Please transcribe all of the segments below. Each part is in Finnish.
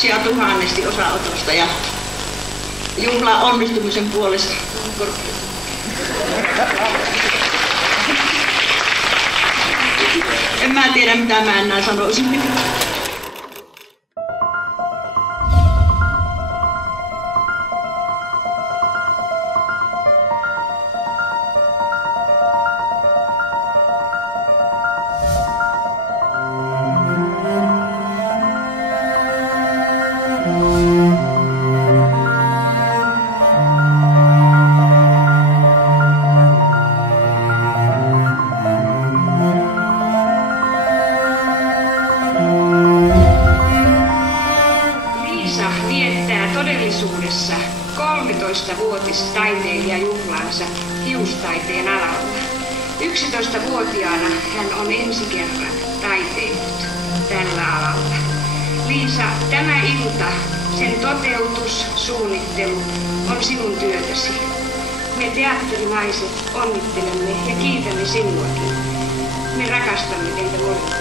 Kiitoksia tuhannesti osanotosta ja juhlan onnistumisen puolesta. En mä tiedä mitä mä enää sanoisin. Viettää todellisuudessa 13-vuotistaiteilijajuhlaansa hiustaiteen alalla. 11-vuotiaana hän on ensi kerran taiteillut tällä alalla. Liisa, tämä ilta, sen toteutus, suunnittelu on sinun työtäsi. Me teatterinaiset onnittelemme ja kiitämme sinuakin. Me rakastamme teitä molempia.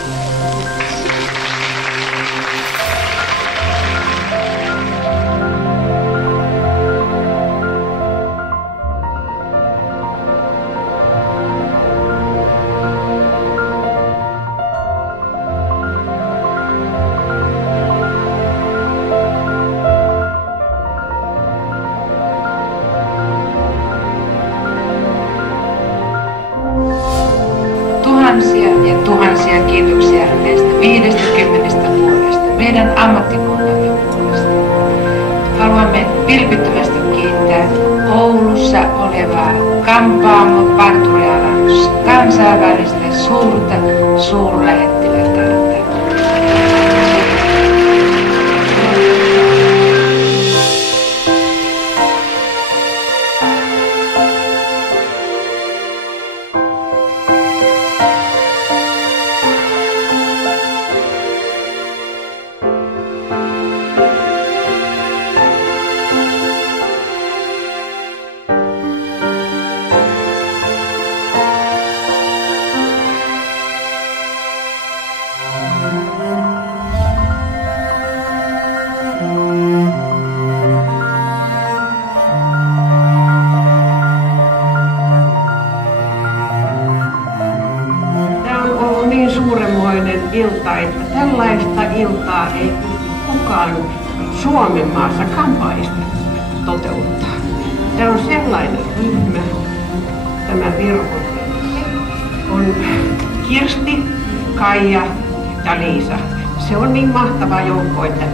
Tuhansia ja tuhansia kiitoksia näistä 50 vuodesta meidän ammattikuntamme puolesta. Haluamme vilpittömästi kiittää Oulussa olevaa Kampaamo parturialan kansainvälistä suurta suurlähettilätärtä. Suuremmoinen ilta, että tällaista iltaa ei kukaan Suomen maassa Kampaista toteuttaa. Tämä on sellainen ryhmä, tämä Virko, on Kirsti, Kaija ja Liisa. Se on niin mahtava joukko, että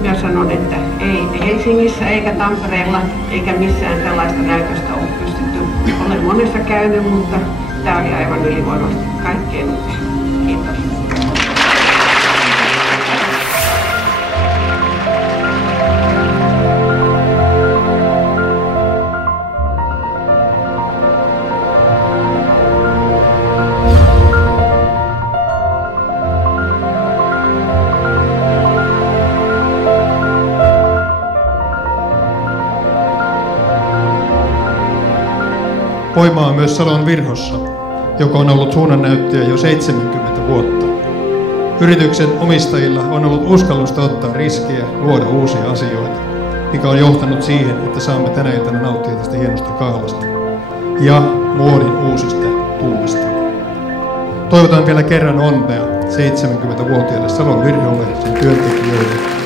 minä sanon, että ei Helsingissä eikä Tampereella eikä missään sellaista näytöstä ole pystytty. Olen monessa käynyt, mutta tämä oli aivan ylivoimaisesti kaikkein upea. Kiitos. Voimaa on myös Salon Virhossa, joka on ollut suunnannäyttäjä jo 70 vuotta. Yrityksen omistajilla on ollut uskallusta ottaa riskejä, luoda uusia asioita, mikä on johtanut siihen, että saamme tänä iltana nauttia tästä hienosta kahlasta ja muodin uusista tuulista. Toivotan vielä kerran onnea 70-vuotiaalle Salon Virholle, sen työntekijöille